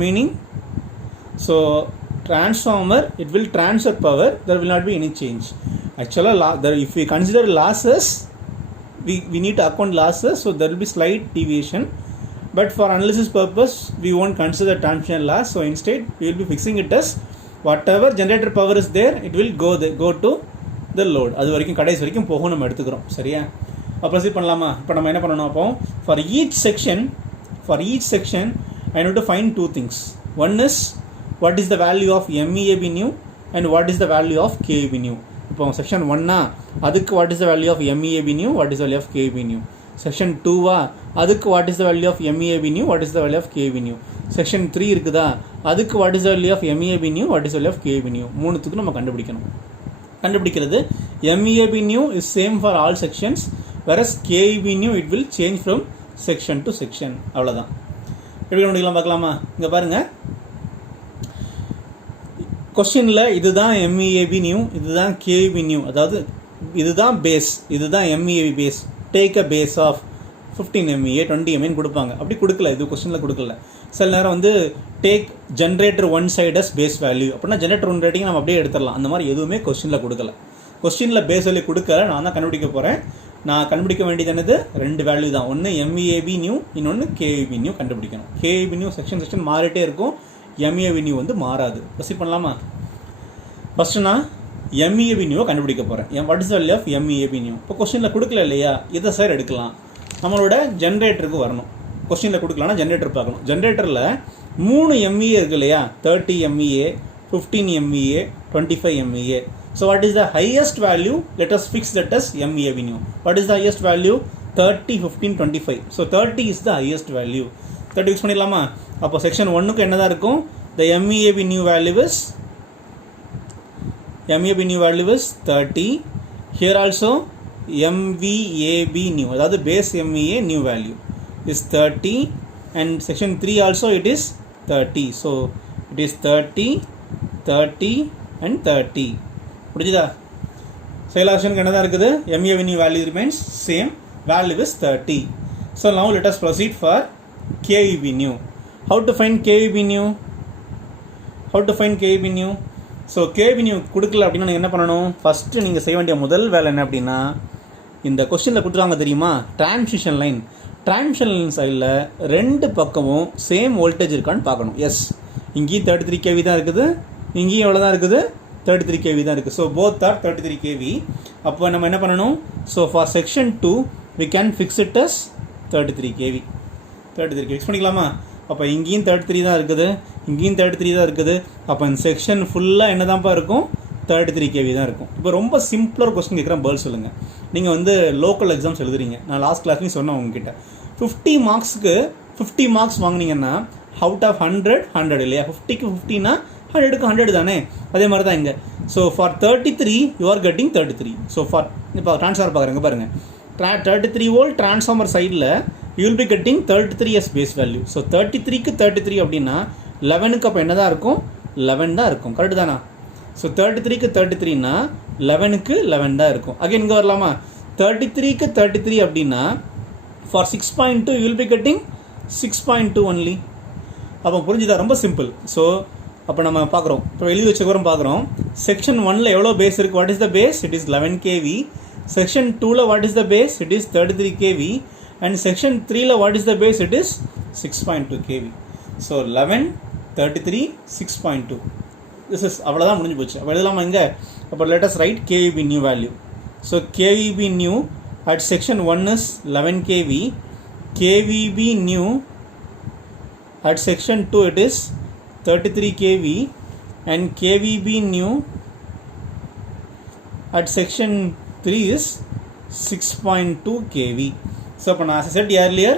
meaning? So transformer, it will transfer power, there will not be any change. Actually if we consider losses, we need to account losses, so there will be slight deviation, but for analysis purpose we won't consider transmission loss. So instead we will be fixing it as whatever generator power is there, it will go to the load. அது வரைக்கும் கடைசி வரைக்கும் போகும் நம்ம எடுத்துக்கிறோம். சரியா? Proceed பண்ணலாமா? இப்போ நம்ம என்ன பண்ணணும்? அப்போ for each section I need to find two things. One is what is the value of MEAB new and what is the value of KEB new. இப்போ செக்ஷன் 1 அதுக்கு what is the value of MEAB new, what is the value of KEB new. Section 2 அதுக்கு what is the value of MEAB new, what is the value of KEB new. Section 3 இருக்குதா, அதுக்கு what is the value of MEAB new, what is the value of KEB new. மூணுத்துக்கு நம்ம கண்டுபிடிக்கிறது MEAB new is same for all sections, whereas KEB new it will change from section to section. அவ்வளோதான். எப்படி கண்டுபிடிக்கலாம் பார்க்கலாமா? இங்கே பாருங்கள், கொஸ்டினில் இதுதான் MEAB நியூ, இதுதான் KEB நியூ, அதாவது இதுதான் பேஸ், இதுதான் MEAB base, take a base of 15 MVA 20 MVA கொடுப்பாங்க. அப்படி கொடுக்கல, இது கொஸ்டினில் கொடுக்கல. சில நேரம் take generator one side as base value அப்படின்னா ஜென்ரேட்டர் ஒன் ரேட்டிங் நம்ம அப்படியே எடுத்துடலாம். அந்த மாதிரி எதுவுமே கொஸ்டினில் கொடுக்கல. கொஸ்டினில் பேஸ் வேல்யூ கொடுக்கல, நான் தான் கண்டுபிடிக்க போகிறேன். நான் கண்டுபிடிக்க வேண்டியது என்னது? ரெண்டு வேல்யூ தான். ஒன்று MEAB நியூ, இன்னொன்று KEB நியூ கண்டுபிடிக்கணும். KEB நியூ செக்ஷன் மாறிட்டே இருக்கும், MEAB நியூ மாறாது. ப்ரொசீட் பண்ணலாமா? ஃபஸ்ட்டு நான் MEAB நியூவை கண்டுபிடிக்க போகிறேன். What is the value of MEAB new? இப்போ கொஸ்டினில் கொடுக்கல இல்லையா, இதை சார் எடுக்கலாம். நம்மளோட ஜென்ரேட்டருக்கு வரணும். கொஸ்டினில் கொடுக்கலான்னா ஜென்ரேட்டர் பார்க்கணும். ஜென்ரேட்டரில் 3 MVA இருக்குது இல்லையா, 30 MVA, 15 MVA, 25 MVA. So what is the highest value? Let us fix that as MEAB new. What is the highest value? 30, 15, 25. So 30 is the highest value. 30 fix பண்ணிடலாமா? அப்போ செக்ஷன் 1க்கு என்னதான் இருக்கும்? The MEAB new value is 30. Here also MVAB new, அதாவது base MEA new value is 30, and section 3 also it is 30. So it is 30, 30 and 30. புரிஞ்சுதா? செயல் ஆக்ஷனுக்கு என்ன தான் இருக்குது? MEAB new value remains same, value is 30. So now let us proceed for KEB new. How to find KEB new? So KEB new கொடுக்கல அப்படின்னா நீங்கள் என்ன பண்ணணும்? ஃபஸ்ட்டு நீங்கள் செய்ய வேண்டிய முதல் வேலை என்ன அப்படின்னா, இந்த கொஸ்டினில் கொடுத்துருவாங்க தெரியுமா, டிரான்ஸ்மிஷன் லைன் சைடில் ரெண்டு பக்கமும் சேம் வோல்டேஜ் இருக்கான்னு பார்க்கணும். எஸ், இங்கேயும் 33 kV தான் இருக்குது, இங்கேயும் எவ்வளோ தான் இருக்குது? 33 kV தான் இருக்குது. So both are 33 kV. அப்போ நம்ம என்ன பண்ணணும்? So for section 2 we can fix it as 33 kV. Fix பண்ணிக்கலாமா? அப்போ இங்கேயும் 33 தான் இருக்குது, இங்கேயும் 33 தான் இருக்குது. அப்போ இந்த செக்ஷன் ஃபுல்லாக என்ன தான்ப்பா இருக்கும்? 33 kV தான் இருக்கும். இப்போ ரொம்ப சிம்பிளாக கொஸ்டின் கேட்குறேன், பதில் சொல்லுங்கள். நீங்கள் லோக்கல் எக்ஸாம்ஸ் எழுதுறீங்க, நான் லாஸ்ட் கிளாஸ்லையும் சொன்னேன் உங்ககிட்ட. 50 மார்க்ஸுக்கு 50 மார்க்ஸ் வாங்கினீங்கன்னா அவுட் ஆஃப் 100 இல்லையா? 50க்கு 50னா 100க்கு 100 தானே? அதே மாதிரி தான் இங்கே. So for 33 you are getting 33. So for இப்போ ட்ரான்ஸ்ஃபார்மர் பார்க்குறேங்க பாருங்கள், 33 வோல்ட் ட்ரான்ஸ்ஃபார்மர் சைடில் you will be getting 33 as base value. So 33க்கு 33 அப்படின்னா 11க்கு அப்போ என்ன தான் இருக்கும்? 11 தான் இருக்கும். கரெக்டு தானா? ஸோ 33க்கு 33னா 11க்கு 11 தான் இருக்கும். அகைன் இங்கே வரலாமா? 33க்கு 33 அப்படின்னா for 6.2 you will be getting 6.2 only. அப்போ புரிஞ்சுதா? ரொம்ப சிம்பிள். ஸோ அப்போ நம்ம பார்க்குறோம், இப்போ எழுதி வச்சுக்கிறோம் பார்க்குறோம். செக்ஷன் 1ல் எவ்வளோ பேஸ் இருக்குது? What is the base? It is 11 kV. Section 2ல் what is the base? It is 33 kV. And section 3ல் what is the base? It is 6.2 kV. So 11, 33, 6.2. This is அவ்வளோதான், முடிஞ்சு போச்சு. அப்போ எழுதலாமா இங்கே? அப்போ let us write KVB new value. So KVB new at section 1 is 11 kV. KVB new at section 2 it is 33 kV. And KVB new at section 3 is 6.2 kV. So as I said earlier,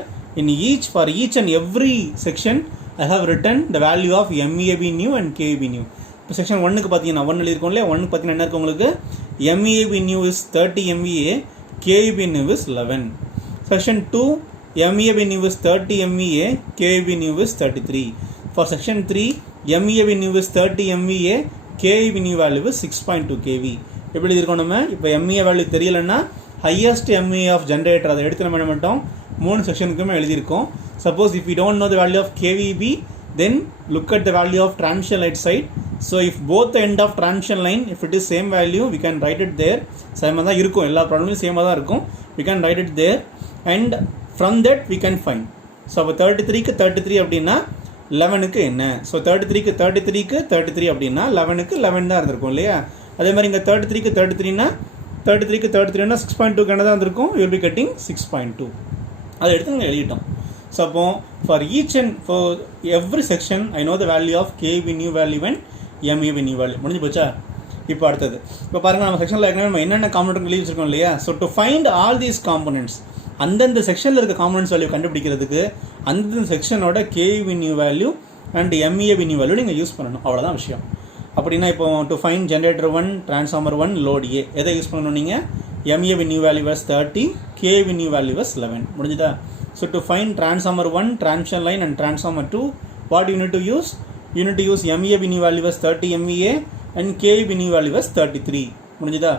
for each and every section I have written the value of MEAB new and KVB new. இப்போ section 1க்கு பார்த்தீங்கன்னா 1 எழுதியிருக்கோம் இல்லையா? 1க்கு பார்த்தீங்கன்னா என்ன இருக்குது உங்களுக்கு? MEAB new is 30 MVA, KVB new is 11. Section 2, MEAB new is 30 MVA, KVB new is 33. For section 3, MEAB new is 30 MVA, KVB new value is 6.2 kV. எப்படி எழுதியிருக்கோம் நம்ம? இப்போ MEA வேல்யூ தெரியலன்னா ஹையஸ்ட் MEA ஆஃப் ஜென்ரேட்டர் அதை எடுத்து நம்ம என்ன பண்ணிட்டோம்? 3 செக்ஷனுக்குமே எழுதியிருக்கோம். Suppose if we don't know the value of KVB, then look at the value of transmission line side. So if both the end of transmission line, if it is same value, we can write it there. Same தான் இருக்கும், எல்லா ப்ராப்ளமும் சேமாக தான் இருக்கும். We can write it there and from that we can find. So அப்போ 33க்கு 33 அப்படின்னா 11க்கு என்ன? ஸோ 33க்கு 33 அப்படின்னா 11க்கு 11 தான் இருந்திருக்கும் இல்லையா? அதே மாதிரி இங்கே 33க்கு 33னா 6.2 என்ன தான் இருந்திருக்கும்? You will be getting 6.2. அதை எடுத்து நாங்கள் எழுதிட்டோம். ஸோ அப்போ for each and for every section I know the value of KVB new value and MEAB new value. முடிஞ்சு போச்சா? இப்போ அடுத்தது இப்போ பாருங்கள், நம்ம செக்ஷனில் ஏற்கனவே நம்ம என்னென்ன காம்பனண்ட் எழுதி வச்சிருக்கோம் இல்லையா? So to find all these components, அந்தந்த செக்ஷனில் இருக்க காம்பனண்ட்ஸ் வேல்யூ கண்டுபிடிக்கிறதுக்கு அந்தந்த செக்ஷனோட KVB new value and MEAB new value நீங்கள் யூஸ் பண்ணணும். அவ்வளோதான் விஷயம். அப்படின்னா இப்போ to find generator 1, transformer 1, load A, எதை யூஸ் பண்ணணும் நீங்கள்? MEAB new value was 30, KVB new value was 11. முடிஞ்சுதா? So to find transformer 1, transmission line and transformer 2, what you need to use? You need to use MEAB new value was 30 MVA and KVB new value was 33. முடிஞ்சுதா?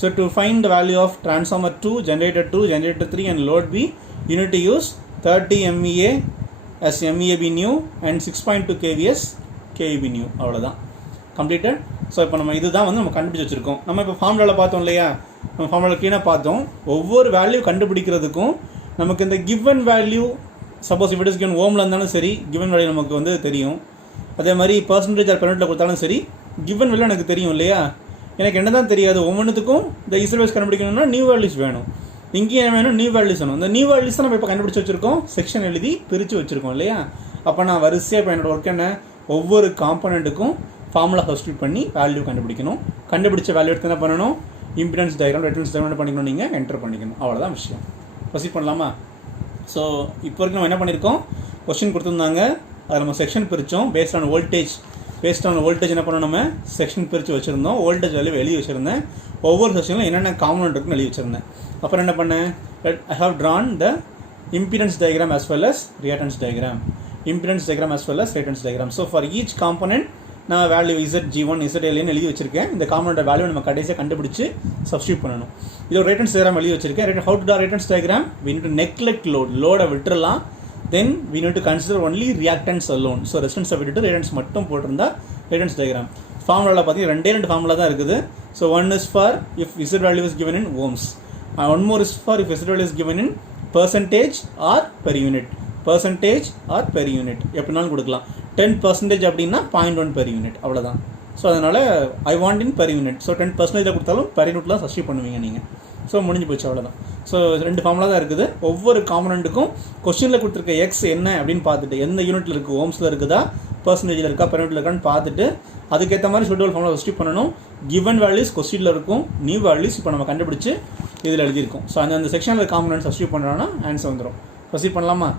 So to find the value of transformer 2, generator 2, generator 3 and load B, you need to use 30 MVA as MEAB new and 6.2 kV as KVB new. அவ்வளோதான், completed. So இப்போ நம்ம இதுதான் நம்ம கண்டுபிடிச்சி வச்சுருக்கோம். நம்ம இப்போ ஃபார்முலாவில் பார்த்தோம் இல்லையா? நம்ம ஃபார்முலா கீழே பார்த்தோம். ஒவ்வொரு வேல்யூ கண்டுபிடிக்கிறதுக்கும் நமக்கு இந்த given value, suppose if it is given ஓமில் இருந்தாலும் சரி, கிவன் வேல்யூ நமக்கு தெரியும். அதே மாதிரி பர்சன்டேஜ் ஆர் பெர்சன்டேஜ் கொடுத்தாலும் சரி, கிவன் வேல்யூ எனக்கு தெரியும் இல்லையா? எனக்கு என்ன தான் தெரியாது, ஒவ்வொன்றுத்துக்கும் இந்த இசல் வேல்யூஸ் கண்டுபிடிக்கணும்னா நியூ வேல்யூஸ் வேணும். இங்கேயும் என்ன வேணும்? நியூ வேல்யூஸ் வேணும். இந்த நியூ வேல்யூஸ் தான் நம்ம இப்போ கண்டுபிடிச்சி வச்சுருக்கோம், செக்ஷன் எழுதி பிரித்து வச்சுருக்கோம் இல்லையா? அப்போ நான் வரிசையாக இப்போ என்னோட ஒர்க் என்ன? ஒவ்வொரு காம்பனண்ட்டுக்கும் ஃபார்முலா சப்ஸ்டிட்யூட் பண்ணி வேல்யூ கண்டுபிடிக்கணும். கண்டுபிடிச்ச வேல்யூ எடுத்து என்ன பண்ணணும்? இம்பிடன்ஸ் டயக்ராம், ரெஃபரன்ஸ் டயக்ராம் பண்ணிக்கணும், நீங்கள் என்டர் பண்ணிக்கணும். அவ்வளோதான் விஷயம். ப்ரொசீட் பண்ணலாமா? ஸோ இப்போ வரைக்கும் நம்ம என்ன பண்ணியிருக்கோம்? கொஸ்டின் கொடுத்துருந்தாங்க, அதை நம்ம செக்ஷன் பிரித்தோம். பேஸ்ட் ஆன் வோல்டேஜ் என்ன பண்ணோம்? நம்ம செக்ஷன் பிரித்து வச்சுருந்தோம். வோல்டேஜ் வேல்யூ எழுதி வச்சுருந்தேன். ஒவ்வொரு செக்ஷனில் என்னென்ன காம்பனண்ட் இருக்குன்னு எழுதி வச்சுருந்தேன். அப்புறம் என்ன பண்ணேன்? I have drawn the impedance diagram as well as reactance diagram. So for each component நான் வேல்யூ ZG1, ZL எழுதி வச்சிருக்கேன். இந்த காம்பனண்ட் வேல்யூ நம்ம கடைசியாக கண்டுபிடிச்சு சப்ஸ்டியூட் பண்ணணும். இது ஒரு ரேட்டன்ஸ் டயக்ராம் எழுதி வச்சிருக்கேன். How to draw reactance diagram? we need to neglect லோடை விட்டுறலாம். then we need to consider only reactance alone. So ரெசிஸ்டன்ஸை விட்டுட்டு ரேட்டன்ஸ் மட்டும் போட்டிருந்தா ரேட்டன்ஸ் டயக்ராம். ஃபார்முலாவில் பார்த்தீங்கன்னா ரெண்டு ஃபார்முலா தான் இருக்குது. So one is for if Z value is given in ohms, one more is for if Z value is given in percentage or per unit. எப்படினாலும் கொடுக்கலாம். 10% அப்படின்னா 0.1 per unit, அவ்வளோதான். ஸோ அதனால் I want in per unit. So 10% கொடுத்தாலும் per unitலாம் substitute பண்ணுவீங்க நீங்கள். So முடிஞ்சு போச்சு, அவ்வளோதான். ஸோ ரெண்டு ஃபார்முலா தான் இருக்குது. ஒவ்வொரு காம்பனண்ட்டுக்கும் கொஸ்டினில் கொடுத்துருக்க எக்ஸ் என்ன அப்படின்னு பார்த்துட்டு, எந்த யூனிட்டில் இருக்குது, ஓம்ஸில் இருக்குதா, பர்சன்டேஜில் இருக்கா, per unitல இருக்கான்னு பார்த்துட்டு அதுக்கேற்ற மாதிரி ஷெட்யூல் ஃபார்முலா சப்ஸ்டிட்யூட் பண்ணணும். கிவன் வேல்யூஸ் கொஸ்டினில் இருக்கும், நியூ வேல்யூஸ் இப்போ நம்ம கண்டுபிடிச்சு இதில் எழுதியிருக்கோம். ஸோ அந்த செக்ஷனில் காம்பனண்ட் சப்ஸ்டிட்யூட் பண்ணுறோன்னா ஆன்சர் வந்துடும். ப்ரொசீட் பண்ணலாமா?